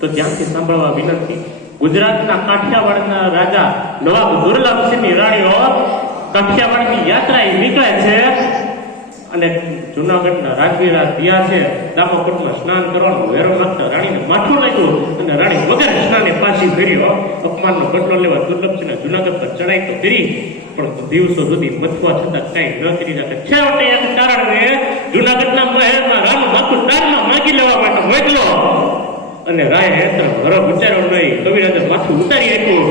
તો ધ્યાનથી સાંભળવા વિનંતી. ગુજરાતના કાઠિયાવાડના રાજા નવાબ દુર્લભસિંહની રાણીઓ કાઠિયાવાડની યાત્રા નીકળે છે અને જુનાગઢના રાજવીરા ત્યાં છે. દામોકુટમાં સ્નાન કરવાનું વેરો નાખતા રાણીને માથું લાગ્યું અને રાણી વગર સ્નાને પાછી ફેર્યો. અપમાનનો બદલો લેવા દુર્લભસિંહને જુનાગઢ પર ચડાઈ તો કરી પણ દિવસો સુધી મથવા છતાં કઈ ન કરી નાખે છેવટે એક કારણે જુનાગઢના મહેલમાં રાનું માથું દાનમાં માગી લેવા માટે મોકલો અને રાય હેતર ઘરો ઉચ્ચાર્યો નહીં. કવિરાજે માથું ઉતારી આપ્યું.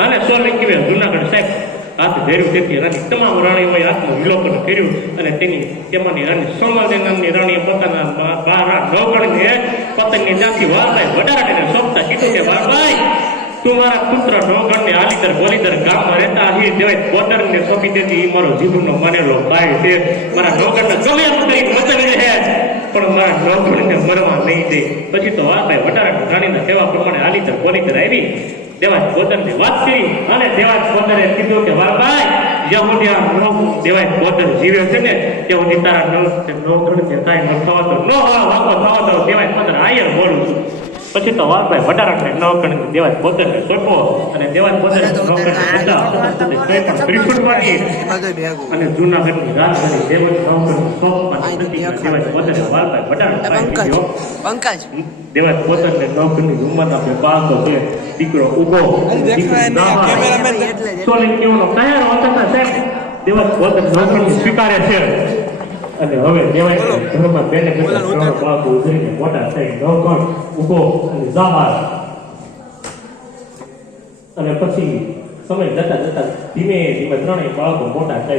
આને સો લઈ જુનાગઢ સાહેબ, હાથ ધેર્યું તેથી રાણી તમામ રાણીઓએ હાથનું વિલોપન કર્યું અને તેની તેમાંની રાણી સોમાલી રાણીએ પોતાના બારા નવગણને પતંગની જાતિ વારભાઈ વડારાને સોંપતા કીધું કે, વારભાઈ, તું મારા પુત્ર નવગણને આલીદર ગોલીદર ગામમાં રહેતા અહીં દેવાય પોતરને સોંપી દેતી એ મારો જીવનનો માનેલો ભાઈ છે. મારા નવગણને ગમે એમ કરી રહે પણ મારા નોકરીને મરવા નહીં દે. પછી તો વારભાઈ વડારા રાણીના કહેવા પ્રમાણે આલીદર ગોલીદર આવી દેવાજ પોતરને વાત કરી અને દેવાજ પોતરે કીધું કે વારભાઈ જ્યાં સુધી આ નવ દેવાજ પોતર જીવે છે ને ત્યાં સુધી તારા નવ નવ ધડ કાંઈ ન થવા દો ન હવા વાંકો થવા દો દેવાજ પોતર આયર બોલું છું. પછી તો વારભાઈ દેવાજ પોતરને સોંપો અને દેવાજ પોતરે નવ કણ બધા અને જૂનાગઢની રાજધાની દેવજ દેવાજ પંકજ પંકજ. દેવાજ પોતાને નોકરની બાળકો છે દીકરો ઊભો. સોલિંગ કેવનો હતા સાહેબ. દેવાજ સ્વીકારે છે. અને હવે દેવાજ ઘરમાં બેને બેને ત્રણ બાળકો ઉતરીને મોટા થઈ નવકણ ઊભો અને જાબાર અને પછી સમય જતા જતા ધીમે ધીમે ત્રણેય બાળકો મોટા થાય